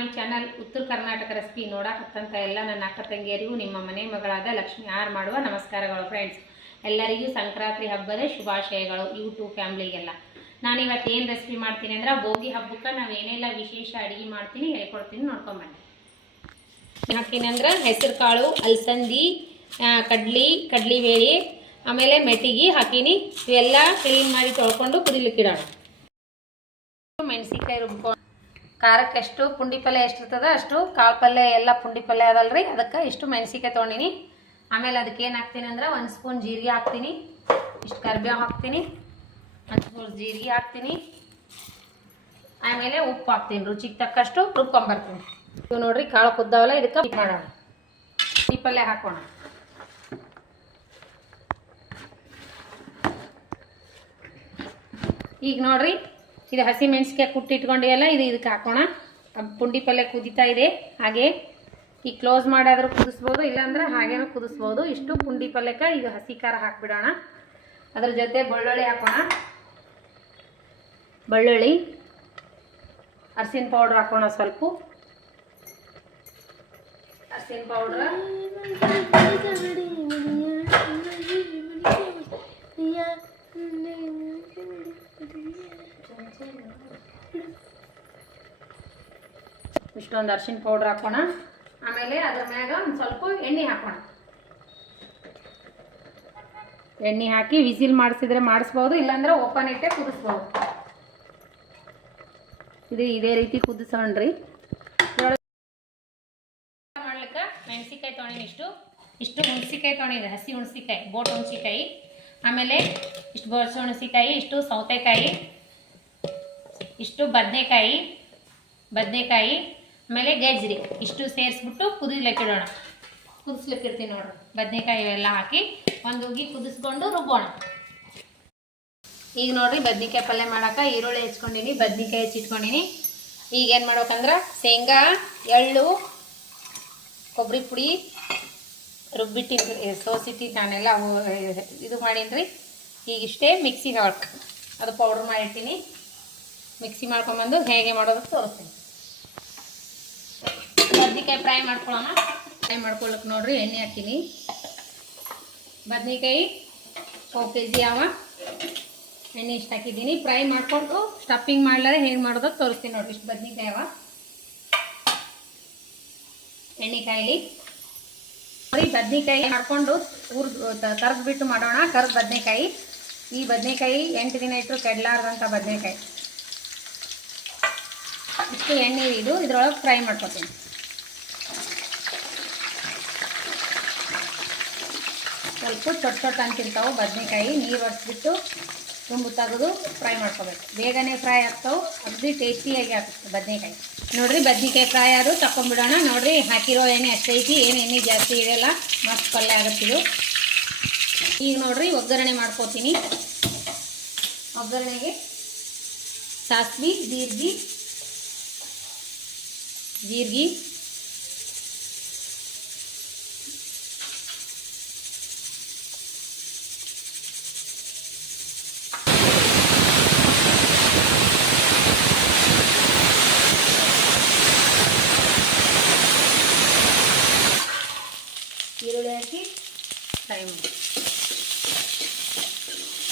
My channel ಉತ್ತರ Karnataka recipe ನೋಡಕತ್ತಂತ ಎಲ್ಲ ನನ್ನ ಅಕ್ಕ ತಂಗಿಯರಿಗೂ ನಿಮ್ಮ ಮನೆ ಮಗಳಾದ ಲಕ್ಷ್ಮಿ ಆರ್ ಮಾಡುವ ನಮಸ್ಕಾರಗಳು ಫ್ರೆಂಡ್ಸ್. ಎಲ್ಲರಿಗೂ ಸಂಕ್ರಾಂತಿ ಹಬ್ಬದ ಶುಭಾಶಯಗಳು. ಯೂಟ್ಯೂಬ್ ಫ್ಯಾಮಿಲಿಗೆಲ್ಲ ನಾನು ಇವತ್ತು ಏನು ರೆಸಿಪಿ ಮಾಡ್ತೀನಿ ಅಂದ್ರೆ ಭೋಗಿ ಹಬ್ಬಕ್ಕೆ ನಾವೇನೆಲ್ಲ ವಿಶೇಷ ಅಡುಗೆ ಮಾಡ್ತೀನಿ ಹೇಳ್ಕೊಡ್ತೀನಿ, ನೋಡ್ಕೊಂಬನ್ನಿ. ಹಾಕ್ತೀನಿ ಅಂದ್ರೆ ಹೆಸರು ಕಾಳು, ಅಲಸಂದಿ, ಕಡ್ಲಿಬೇಳೆ, ಆಮೇಲೆ ಮೆಟ್ಟಿಗೆ ಹಾಕೀನಿ. ಇವೆಲ್ಲ ಕ್ಲೀನ್ ಮಾಡಿ ತೊಳ್ಕೊಂಡು ಕುದಿಲಿಕ್ಕಿಡೋಣ. ಮೆಣಸಿನ್ಕಾಯಿ ರುಬ್ಕೊಂಡು ಖಾರಕ್ಕೆ ಎಷ್ಟು ಪುಂಡಿ ಪಲ್ಯ ಎಷ್ಟಿರ್ತದ ಅಷ್ಟು ಕಾಳು ಪಲ್ಯ ಎಲ್ಲ ಪುಂಡಿ ಪಲ್ಯ ಅದಲ್ರಿ, ಅದಕ್ಕೆ ಇಷ್ಟು ಮೆಣಸಿನ್ಕಾಯಿ ತೊಗೊಂಡಿನಿ. ಆಮೇಲೆ ಅದಕ್ಕೆ ಏನು ಹಾಕ್ತೀನಿ ಅಂದ್ರೆ 1 ಸ್ಪೂನ್ ಜೀರಿಗೆ ಹಾಕ್ತೀನಿ, ಇಷ್ಟು ಕರಿಬೇವು ಹಾಕ್ತೀನಿ, 1 ಸ್ಪೂನ್ ಜೀರಿಗೆ ಹಾಕ್ತೀನಿ, ಆಮೇಲೆ ಉಪ್ಪು ಹಾಕ್ತೀನಿ, ರುಚಿಗೆ ತಕ್ಕಷ್ಟು ರುಬ್ಕೊಂಬರ್ತೀನಿ. ಇವು ನೋಡ್ರಿ ಕಾಳು ಕುದ್ದಾವಲ್ಲ, ಇದಕ್ಕೆ ಮಾಡೋಣ, ಪುಂಡಿ ಪಲ್ಯ ಹಾಕೋಣ. ಈಗ ನೋಡ್ರಿ ಇದು ಹಸಿ ಮೆಣಸಿನ್ಕಾಯಿ ಕುಟ್ಟಿಟ್ಕೊಂಡಿಯಲ್ಲ, ಇದಕ್ಕೆ ಹಾಕೋಣ. ಪುಂಡಿ ಪಲ್ಯ ಕುದೀತಾ ಇದೆ. ಹಾಗೆ ಈಗ ಕ್ಲೋಸ್ ಮಾಡಾದರೂ ಕುದಿಸ್ಬೋದು, ಇಲ್ಲಾಂದ್ರೆ ಹಾಗೇನೂ ಕುದಿಸ್ಬೋದು. ಇಷ್ಟು ಪುಂಡಿ ಪಲ್ಯಕ್ಕೆ ಈಗ ಹಸಿ ಖಾರ ಹಾಕಿಬಿಡೋಣ. ಅದ್ರ ಜೊತೆ ಬೆಳ್ಳುಳ್ಳಿ ಹಾಕೋಣ. ಬೆಳ್ಳುಳ್ಳಿ, ಅರಿಶಿನ ಪೌಡ್ರ್ ಹಾಕೋಣ, ಸ್ವಲ್ಪ ಅರಿಶಿನ ಪೌಡ್ರ್, ಇಷ್ಟೊಂದು ಅರಿಶಿನ ಪೌಡ್ರ್ ಹಾಕೋಣ. ಆಮೇಲೆ ಅದ್ರ ಮ್ಯಾಗ ಒಂದು ಸ್ವಲ್ಪ ಎಣ್ಣೆ ಹಾಕೋಣ. ಎಣ್ಣೆ ಹಾಕಿ ವಿಸಿಲ್ ಮಾಡಿಸಿದ್ರೆ ಮಾಡಿಸ್ಬೋದು, ಇಲ್ಲಾಂದ್ರೆ ಓಪನ್ ಇಟ್ಟೆ ಕುದಿಸ್ಬೋದು. ಇದೇ ರೀತಿ ಕುದಿಸೋಣ್ರಿ. ಮಾಡ್ಲಿಕ್ಕೆ ಮೆಣಸಿನ್ಕಾಯಿ ತೊಗೊಂಡಿನಿ, ಇಷ್ಟು ಹುಣಸಿಕಾಯಿ ತೊಗೊಂಡಿನಿ, ಹಸಿ ಹುಣಸಿಕಾಯಿ, ಬೋಟ್ ಹುಣಸಿಕಾಯಿ, ಆಮೇಲೆ ಇಷ್ಟು ಬೋರ್ಸ ಹುಣಸಿಕಾಯಿ, ಇಷ್ಟು ಸೌತೆಕಾಯಿ, ಇಷ್ಟು ಬದನೆಕಾಯಿ, ಆಮೇಲೆ ಗಜ್ರಿ, ಇಷ್ಟು ಸೇರಿಸ್ಬಿಟ್ಟು ಕುದಿಲಿಕ್ಕಿಡೋಣ. ಕುದಿಸ್ಲಿಕ್ಕಿರ್ತೀವಿ ನೋಡ್ರಿ. ಬದನೆಕಾಯಿ ಎಲ್ಲ ಹಾಕಿ ಒಂದು ಉಗಿ ಕುದಿಸ್ಕೊಂಡು ರುಬ್ಬೋಣ. ಈಗ ನೋಡ್ರಿ ಬದ್ನಿಕಾಯಿ ಪಲ್ಯ ಮಾಡೋಕೆ ಈರುಳ್ಳಿ ಹೆಚ್ಕೊಂಡಿನಿ, ಬದ್ನಿಕಾಯಿ ಹೆಚ್ಚಿಟ್ಕೊಂಡಿನಿ. ಈಗ ಏನು ಮಾಡ್ಬೇಕಂದ್ರೆ ಶೇಂಗಾ, ಎಳ್ಳು, ಕೊಬ್ಬರಿ ಪುಡಿ ರುಬ್ಬಿಟ್ಟಿದ್ದು ಸೋಸಿಟ್ಟಿದ್ದು ನಾನೆಲ್ಲ ಇದು ಮಾಡೀನಿ. ಈಗ ಇಷ್ಟೇ ಮಿಕ್ಸಿಗೆ ಅದು ಪೌಡ್ರ್ ಮಾಡಿರ್ತೀನಿ. ಮಿಕ್ಸಿ ಮಾಡ್ಕೊಂಬಂದು ಹೇಗೆ ಮಾಡೋದಕ್ಕೆ ತೋರಿಸ್ತೀನಿ. ಬದ್ನಿಕಾಯಿ ಫ್ರೈ ಮಾಡ್ಕೊಳ್ಳೋಣ. ಫ್ರೈ ಮಾಡ್ಕೊಳ್ಳೋಕೆ ನೋಡ್ರಿ ಎಣ್ಣೆ ಹಾಕ್ತೀನಿ. ಬದ್ನಿಕಾಯಿ 4 kg ಅವ, ಎಣ್ಣೆ ಇಷ್ಟು ಹಾಕಿದ್ದೀನಿ. ಫ್ರೈ ಮಾಡಿಕೊಂಡು ಸ್ಟಫಿಂಗ್ ಮಾಡ್ಲಾರೆ ಹೇಗೆ ಮಾಡೋದಕ್ಕೆ ತೋರಿಸ್ತೀನಿ ನೋಡ್ರಿ. ಇಷ್ಟು ಬದ್ನಿಕಾಯಿ ಅವ, ಎಣ್ಣೆ ಕಾಯಿಲಿ ನೋಡಿ. ಬದ್ನಿಕಾಯಿ ಮಾಡ್ಕೊಂಡು ಕರ್ದ್ಬಿಟ್ಟು ಮಾಡೋಣ. ಕರ್ದು ಬದ್ನೆಕಾಯಿ, ಈ ಬದ್ನೆಕಾಯಿ 8 ದಿನ ಇಟ್ಟರು ಕೆಡಲಾರ್ದಂಥ ಬದ್ನೆಕಾಯಿ. ಇಷ್ಟು ಎಣ್ಣೆ ಇದ್ರೊಳಗೆ ಫ್ರೈ ಮಾಡ್ಕೊತೀನಿ. ಸ್ವಲ್ಪ ಚೊಟ್ಟ ಅಂತಿರ್ತಾವೆ ಬದ್ನೆಕಾಯಿ. ನೀರು ಒರೆಸ್ಬಿಟ್ಟು ತುಂಬು ತೆಗೆದು ಫ್ರೈ ಮಾಡ್ಕೋಬೇಕು. ಬೇಗನೆ ಫ್ರೈ ಆಗ್ತಾವೆ, ಅಗದಿ ಟೇಸ್ಟಿಯಾಗಿ ಆಗುತ್ತೆ ಬದ್ನೆಕಾಯಿ. ನೋಡಿರಿ ಬದ್ನೆಕಾಯಿ ಫ್ರೈ ಆದರೂ ತಗೊಂಡ್ಬಿಡೋಣ. ನೋಡಿರಿ ಹಾಕಿರೋ ಎಣ್ಣೆ ಅಷ್ಟೇ ಐತಿ, ಏನು ಎಣ್ಣೆ ಜಾಸ್ತಿ ಇದೆಯಲ್ಲ, ಮಸ್ತ್ ಪಲ್ಯ ಆಗುತ್ತಿದ್ದು. ಈಗ ನೋಡಿರಿ ಒಗ್ಗರಣೆ ಮಾಡ್ಕೋತೀನಿ. ಒಗ್ಗರಣೆಗೆ ಸಾಸಿವೆ, ಜೀರಿಗೆ, ಈರುಳ್ಳಿ ಹಾಕಿ ಫ್ರೈ ಮಾಡಿ.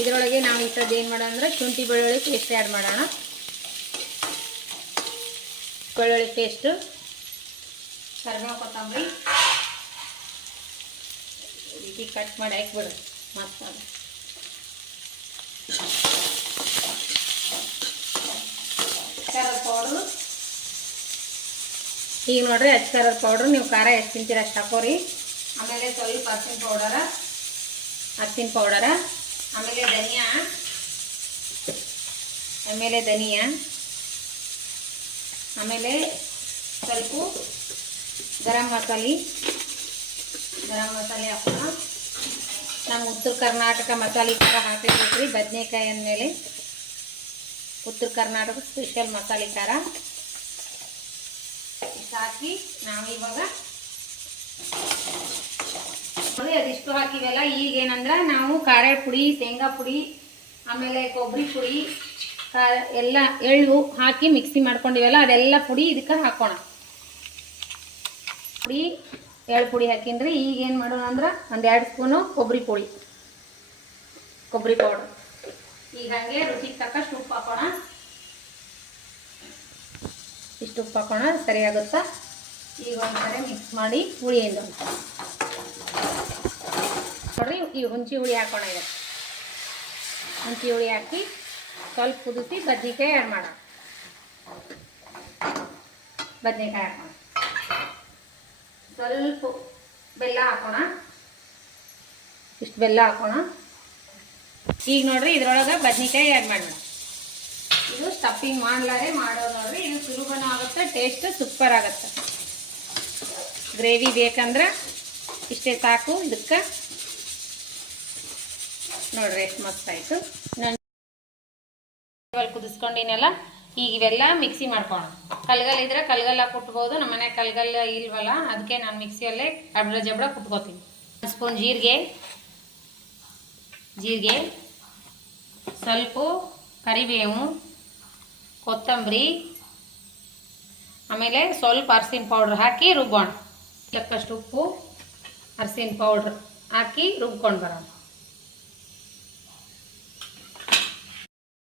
ಇದರೊಳಗೆ ನಾವು ಇಷ್ಟದ್ದು ಏನು ಮಾಡೋಣ ಅಂದರೆ ಶುಂಠಿ ಬೆಳ್ಳುಳ್ಳಿ ಪೇಸ್ಟ್ ಆ್ಯಡ್ ಮಾಡೋಣ. ಬೆಳ್ಳುಳ್ಳಿ ಪೇಸ್ಟು, ಕರಿಬೇವು, ಕೊತ್ತಂಬರಿ ರೀತಿ ಕಟ್ ಮಾಡಿ ಹಾಕ್ಬಿಡೋದು. ಮಸ್ತ್ ಅದು. ಖಾರದ ಪೌಡ್ರು, ಈಗ ನೋಡ್ರಿ ಅಚ್ಚ ಖಾರದ ಪೌಡ್ರು, ನೀವು ಖಾರ ಎಷ್ಟು ತಿಂತೀರ ಅಷ್ಟು ಹಾಕೋರಿ. ಆಮೇಲೆ ಸ್ವಲ್ಪ ಅರಿಶಿನ ಪೌಡರ, ಆಮೇಲೆ ಧನಿಯಾ, ಆಮೇಲೆ ಸ್ವಲ್ಪ ಗರಂ ಮಸಾಲೆ ಹಾಕೋಣ. ನಮ್ಮ ಉತ್ತರ ಕರ್ನಾಟಕ ಮಸಾಲೆ ಖಾರ ಹಾಕಬೇಕ್ರಿ. ಬದನೆಕಾಯಿ ಅಂದಮೇಲೆ ಉತ್ತರ ಕರ್ನಾಟಕ ಸ್ಪೆಷಲ್ ಮಸಾಲೆ ಖಾರ ಇಷ್ಟು ಹಾಕಿ ನಾವಿವಾಗ ಅದಿಷ್ಟು ಹಾಕಿವೆಲ್ಲ. ಈಗೇನಂದ್ರೆ ನಾವು ಖಾರ ಪುಡಿ, ಶೇಂಗಾ ಪುಡಿ, ಆಮೇಲೆ ಕೊಬ್ಬರಿ ಪುಡಿ, ಎಲ್ಲ ಎಳ್ಳು ಹಾಕಿ ಮಿಕ್ಸಿ ಮಾಡ್ಕೊಂಡಿವಲ್ಲ, ಅದೆಲ್ಲ ಪುಡಿ ಇದಕ್ಕೆ ಹಾಕೋಣ. ಪುಡಿ ಎಳ್ಳು ಪುಡಿ ಹಾಕಿನ್ರಿ. ಈಗ ಏನು ಮಾಡೋಣ ಅಂದ್ರೆ ಒಂದು 2 ಸ್ಪೂನು ಕೊಬ್ಬರಿ ಪೌಡ್ರ್. ಈಗ ಹಾಗೆ ರುಚಿಗೆ ತಕ್ಕಷ್ಟು ಉಪ್ಪು ಹಾಕೋಣ. ಇಷ್ಟು ಉಪ್ಪು ಹಾಕೋಣ, ಸರಿ ಆಗುತ್ತಾ. ಈಗ ಒಂದ್ಸರಿ ಮಿಕ್ಸ್ ಮಾಡಿ ಹುಳಿಯಿಂದ ನೋಡ್ರಿ. ಈ ಹುಂಚಿ ಹುಳಿ ಹಾಕೋಣ. ಈಗ ಹುಂಚಿ ಹುಳಿ ಹಾಕಿ ಸ್ವಲ್ಪ ಕುದಿಸಿ ಬದ್ನಿಕಾಯಿ ಆ್ಯಡ್ ಮಾಡೋಣ. ಬದ್ನೆಕಾಯಿ ಹಾಕೋಣ, ಸ್ವಲ್ಪ ಬೆಲ್ಲ ಹಾಕೋಣ. ಇಷ್ಟು ಬೆಲ್ಲ ಹಾಕೋಣ. ಈಗ ನೋಡ್ರಿ ಇದ್ರೊಳಗೆ ಬದ್ನಿಕಾಯಿ ಆ್ಯಡ್ ಮಾಡೋಣ. ಇದು ಸ್ಟಫಿಂಗ್ ಮಾಡೋದು ನೋಡ್ರಿ. ಇದು ಸುಲಭನೂ ಆಗುತ್ತೆ, ಟೇಸ್ಟ್ ಸೂಪರ್ ಆಗುತ್ತೆ. ಗ್ರೇವಿ ಬೇಕಂದ್ರೆ ಇಷ್ಟೇ ಸಾಕು. ಇದಕ್ಕೆ ನೋಡ್ರಿ ಎಷ್ಟು ಮಸ್ತ್ ಆಯಿತು. ನಾನು ಕುದಿಸ್ಕೊಂಡಿನೆಲ್ಲ. ಈಗ ಇವೆಲ್ಲ ಮಿಕ್ಸಿ ಮಾಡ್ಕೋಣ. ಕಲ್ಗಲ್ ಇದ್ರೆ ಕಲ್ಗಲ್ಲ ಕುಟ್ಬೋದು. ನಮ್ಮ ಮನೆ ಕಲ್ಗಲ್ಲ ಇಲ್ವಲ್ಲ, ಅದಕ್ಕೆ ನಾನು ಮಿಕ್ಸಿಯಲ್ಲೇ ಜಬಡ ಕುಟ್ಕೋತೀನಿ. 1 ಸ್ಪೂನ್ ಜೀರಿಗೆ, ಸ್ವಲ್ಪ ಕರಿಬೇವು, ಕೊತ್ತಂಬರಿ, ಆಮೇಲೆ ಸ್ವಲ್ಪ ಅರಸಿನ ಪೌಡ್ರ್ ಹಾಕಿ ರುಬ್ಬೋಣ. ತಕ್ಕಷ್ಟು ಉಪ್ಪು, ಅರಸಿನ ಪೌಡ್ರ್ ಹಾಕಿ ರುಬ್ಕೊಂಡು ಬರೋಣ.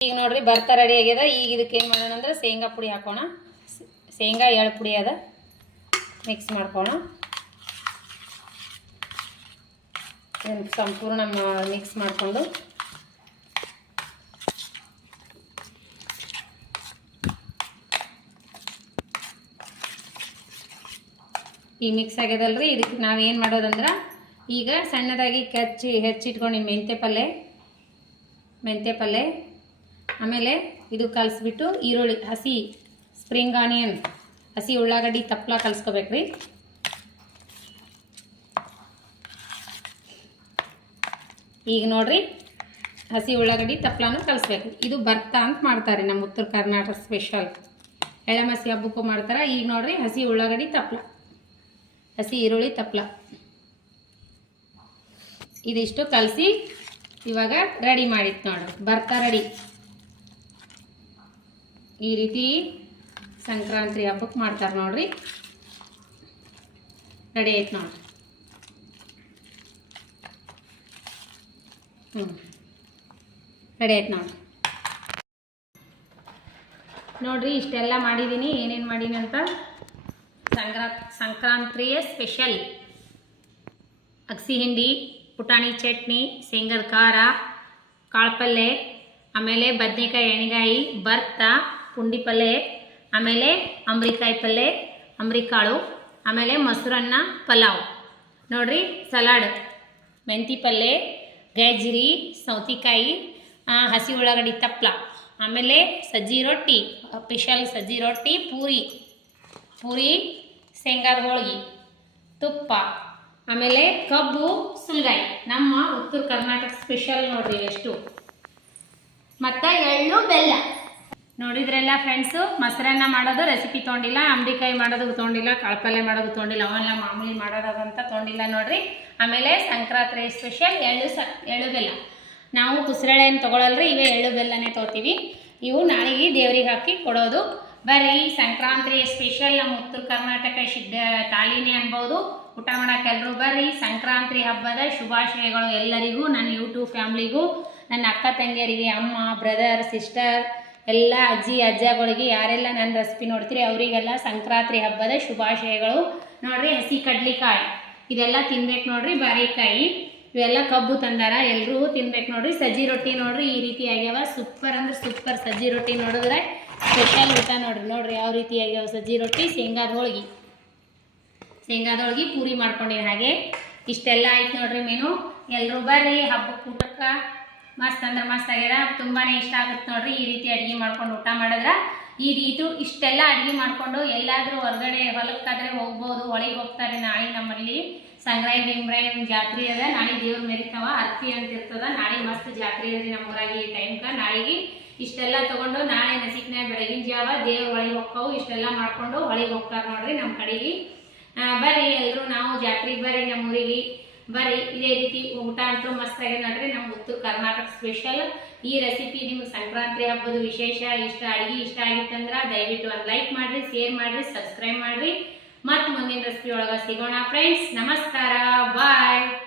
ಈಗ ನೋಡ್ರಿ ಬರ್ತಾ ರೆಡಿ ಆಗ್ಯದ. ಈಗ ಇದಕ್ಕೆ ಏನು ಮಾಡೋಣ ಅಂದ್ರೆ ಶೇಂಗಾ ಪುಡಿ ಹಾಕೋಣ. ಶೇಂಗಾ ಎಳ್ಳು ಪುಡಿ ಅದ, ಮಿಕ್ಸ್ ಮಾಡ್ಕೋಣ. ಸಂಪೂರ್ಣ ಮಿಕ್ಸ್ ಮಾಡಿಕೊಂಡು ಈಗ ಮಿಕ್ಸ್ ಆಗ್ಯದಲ್ರಿ. ಇದಕ್ಕೆ ನಾವೇನು ಮಾಡೋದಂದ್ರೆ ಈಗ ಸಣ್ಣದಾಗಿ ಹೆಚ್ಚಿಟ್ಕೊಂಡಿನಿ ಮೆಂತ್ಯ ಪಲ್ಲೆ, ಆಮೇಲೆ ಇದು ಕಲಿಸ್ಬಿಟ್ಟು ಈರುಳ್ಳಿ, ಹಸಿ ಸ್ಪ್ರಿಂಗ್ ಆನಿಯನ್, ಹಸಿ ಉಳ್ಳಾಗಡ್ಡಿ ತಪ್ಪಲ ಕಲಿಸ್ಕೋಬೇಕ್ರಿ. ಈಗ ನೋಡ್ರಿ ಹಸಿ ಉಳ್ಳಾಗಡ್ಡಿ ತಪ್ಪಲಾನು ಕಲಿಸ್ಬೇಕು. ಇದು ಭರ್ತಾ ಅಂತ ಮಾಡ್ತಾರೆ ನಮ್ಮ ಉತ್ತರ ಕರ್ನಾಟಕ ಸ್ಪೆಷಲ್. ಎಳೆಮಸಿ ಹಬ್ಬಕ್ಕೂ ಮಾಡ್ತಾರೆ. ಈಗ ನೋಡ್ರಿ ಹಸಿ ಉಳ್ಳಾಗಡ್ಡಿ ತಪ್ಪಲ, ಹಸಿ ಈರುಳ್ಳಿ ತಪ್ಪಲ ಇದಿಷ್ಟು ಕಲಸಿ ಇವಾಗ ರೆಡಿ ಮಾಡಿತ್ತು ನೋಡ್ರಿ. ಭರ್ತಾ ರೆಡಿ. ಈ ರೀತಿ ಸಂಕ್ರಾಂತಿ ಹಬ್ಬಕ್ಕೆ ಮಾಡ್ತಾರೆ ನೋಡ್ರಿ. ರೆಡಿ ಆಯ್ತು ನೋಡ್ರಿ. ರೆಡಿ ಆಯ್ತು ನೋಡ್ರಿ. ಇಷ್ಟೆಲ್ಲ ಮಾಡಿದ್ದೀನಿ. ಏನೇನು ಮಾಡೀನಿ ಅಂತ ಸಂಕ್ರಾಂತಿಯ ಸ್ಪೆಷಲ್ ಅಗಸಿ ಹಿಂಡಿ, ಪುಟಾಣಿ ಚಟ್ನಿ, ಶೇಂಗದ ಖಾರ, ಕಾಳು ಪಲ್ಯ, ಆಮೇಲೆ ಬದನೆಕಾಯಿ ಎಣ್ಗಾಯಿ, ಭರ್ತಾ, ಪುಂಡಿ ಪಲ್ಯ, ಆಮೇಲೆ ಅಂಬ್ರಿಕಾಯಿ ಪಲ್ಯ, ಅಂಬ್ರಿಕಾಳು, ಆಮೇಲೆ ಮೊಸರನ್ನ, ಪಲಾವ್ ನೋಡ್ರಿ, ಸಲಾಡ್, ಮೆಂತಿ ಪಲ್ಯ, ಗಜ್ಜರಿ, ಸೌತೆಕಾಯಿ, ಹಸಿ ಉಳ್ಳಾಗಡ್ಡಿ ತಪ್ಪಲ, ಆಮೇಲೆ ಸಜ್ಜಿ ರೊಟ್ಟಿ, ಸ್ಪೆಷಲ್ ಸಜ್ಜಿ ರೊಟ್ಟಿ, ಪೂರಿ, ಶೇಂಗಾದ ಹೋಳಿಗೆ, ತುಪ್ಪ, ಆಮೇಲೆ ಕಬ್ಬು ಸುಲ್ಗಾಯಿ. ನಮ್ಮ ಉತ್ತರ ಕರ್ನಾಟಕ ಸ್ಪೆಷಲ್ ನೋಡ್ರಿ ಎಷ್ಟು. ಮತ್ತು ಎಳ್ಳು ಬೆಲ್ಲ ನೋಡಿದ್ರೆಲ್ಲ ಫ್ರೆಂಡ್ಸು. ಮೊಸರನ್ನ ಮಾಡೋದು ರೆಸಿಪಿ ತೊಗೊಂಡಿಲ್ಲ, ಅಂಬ್ರಿಕಾಯಿ ಮಾಡೋದು ತೊಗೊಂಡಿಲ್ಲ, ಕಾಳುಪಲ್ಯ ಮಾಡೋದು ತೊಗೊಂಡಿಲ್ಲ, ಅವೆಲ್ಲ ಮಾಮೂಲಿ ಮಾಡೋದಂತ ತೊಗೊಂಡಿಲ್ಲ ನೋಡ್ರಿ. ಆಮೇಲೆ ಸಂಕ್ರಾಂತಿ ಸ್ಪೆಷಲ್ ಎಳ್ಳು ಬೆಲ್ಲ. ನಾವು ಕುಸ್ರಳೆಯನ್ನು ತೊಗೊಳಲ್ರಿ, ಇವೇ ಎಳ್ಳು ಬೆಲ್ಲನೇ ತೊಗೋತೀವಿ. ಇವು ನಾಳೆಗೆ ದೇವ್ರಿಗೆ ಹಾಕಿ ಕೊಡೋದು. ಬರ್ರಿ ಸಂಕ್ರಾಂತಿ ಸ್ಪೆಷಲ್ ನಮ್ಮ ಉತ್ತರ ಕರ್ನಾಟಕ ತಾಳಿನೇ ಅನ್ಬೋದು. ಊಟ ಮಾಡೋಕೆ ಎಲ್ಲರೂ ಬರ್ರಿ. ಸಂಕ್ರಾಂತಿ ಹಬ್ಬದ ಶುಭಾಶಯಗಳು ಎಲ್ಲರಿಗೂ, ನನ್ನ ಯೂಟ್ಯೂಬ್ ಫ್ಯಾಮ್ಲಿಗೂ, ನನ್ನ ಅಕ್ಕ ತಂಗಿಯರಿಗೆ, ಅಮ್ಮ, ಬ್ರದರ್, ಸಿಸ್ಟರ್, ಎಲ್ಲ ಅಜ್ಜಿ ಅಜ್ಜಗಳಿಗೆ ಯಾರೆಲ್ಲ ನನ್ನ ರೆಸಿಪಿ ನೋಡ್ತೀರಿ ಅವರಿಗೆಲ್ಲ ಸಂಕ್ರಾಂತಿ ಹಬ್ಬದ ಶುಭಾಶಯಗಳು. ನೋಡ್ರಿ ಹಸಿ ಕಡ್ಲಿಕಾಯಿ ಇದೆಲ್ಲ ತಿನ್ಬೇಕು ನೋಡ್ರಿ. ಬಾರಿಕಾಯಿ ಇವೆಲ್ಲ ಕಬ್ಬು ತಂದಾರ, ಎಲ್ಲರೂ ತಿನ್ಬೇಕು ನೋಡ್ರಿ. ಸಜ್ಜಿ ರೊಟ್ಟಿ ನೋಡ್ರಿ ಈ ರೀತಿ ಆಗ್ಯಾವ. ಸೂಪರ್ ಅಂದ್ರೆ ಸೂಪರ್ ಸಜ್ಜಿ ರೊಟ್ಟಿ ನೋಡಿದ್ರೆ ಸ್ಪೆಷಲ್ ಊಟ ನೋಡ್ರಿ ಯಾವ ರೀತಿ ಆಗ್ಯಾವ ಸಜ್ಜಿ ರೊಟ್ಟಿ. ಶೇಂಗಾದ ಹೋಳ್ಗೆ ಪೂರಿ ಮಾಡ್ಕೊಂಡಿನಿ. ಹಾಗೆ ಇಷ್ಟೆಲ್ಲ ಆಯ್ತು ನೋಡ್ರಿ ಮೆನು. ಎಲ್ಲರೂ ಬರ್ರಿ ಹಬ್ಬಕ್ಕೆ ಊಟಕ್ಕೆ. ಮಸ್ತ್ ಅಂದ್ರೆ ಮಸ್ತ್ ಆಗ್ಯಾರ. ತುಂಬಾ ಇಷ್ಟ ಆಗುತ್ತೆ ನೋಡ್ರಿ ಈ ರೀತಿ ಅಡುಗೆ ಮಾಡ್ಕೊಂಡು ಊಟ ಮಾಡಿದ್ರೆ. ಈ ರೀತಿ ಇಷ್ಟೆಲ್ಲ ಅಡುಗೆ ಮಾಡಿಕೊಂಡು ಎಲ್ಲಾದರೂ ಹೊರಗಡೆ ಹೊಲಕ್ಕಾದರೆ ಹೋಗ್ಬೋದು. ಹೊಳಿಗೆ ಹೋಗ್ತಾರೆ. ನಾಳೆ ನಮ್ಮಲ್ಲಿ ಸಂಗ್ರಾಯಿ ಜಾತ್ರೆ ಅದ. ನಾಳೆ ದೇವ್ರು ಮೆರಿತಾವ, ಅರ್ತಿ ಅಂತ ಇರ್ತದ. ನಾಳೆ ಮಸ್ತ್ ಜಾತ್ರೆ ಅದ ನಮ್ಮ ಊರಾಗಿ. ಈ ಟೈಮ್ಗೆ ನಾಳೆಗೆ ಇಷ್ಟೆಲ್ಲ ತೊಗೊಂಡು ನಾಳೆ ನಸಿಕ್ನಾಗ ಬೆಳಗಿನ ಜಾವ ದೇವ್ರು ಹೊಳಿಗೆ ಹೋಗ್ತಾವು. ಇಷ್ಟೆಲ್ಲ ಮಾಡ್ಕೊಂಡು ಹೊಳಿಗೆ ಹೋಗ್ತಾರೆ ನೋಡ್ರಿ ನಮ್ಮ ಕಡೆಗೆ. ಬರ್ರಿ ಎಲ್ಲರೂ ನಾವು ಜಾತ್ರೆಗೆ ಬರ್ರಿ, ನಮ್ಮ ಊರಿಗೆ ಬರ್ರಿ. ಇದೇ ರೀತಿ ಊಟ ಅಂತೂ ಮಸ್ತ್ ಆಗಿದೆ ನೋಡ್ರಿ ನಮ್ಮ ಉತ್ತರ ಕರ್ನಾಟಕ ಸ್ಪೆಷಲ್. ಈ ರೆಸಿಪಿ ನಿಮ್ಗೆ ಸಂಕ್ರಾಂತಿ ಹಬ್ಬದ ವಿಶೇಷ ಅಡುಗೆ ಇಷ್ಟ ಆಗಿತ್ತಂದ್ರೆ ದಯವಿಟ್ಟು ಒಂದು ಲೈಕ್ ಮಾಡಿರಿ, ಶೇರ್ ಮಾಡಿರಿ, ಸಬ್ಸ್ಕ್ರೈಬ್ ಮಾಡಿರಿ. ಮತ್ತೆ ಮುಂದಿನ ರೆಸಿಪಿ ಒಳಗೆ ಸಿಗೋಣ ಫ್ರೆಂಡ್ಸ್. ನಮಸ್ಕಾರ, ಬಾಯ್.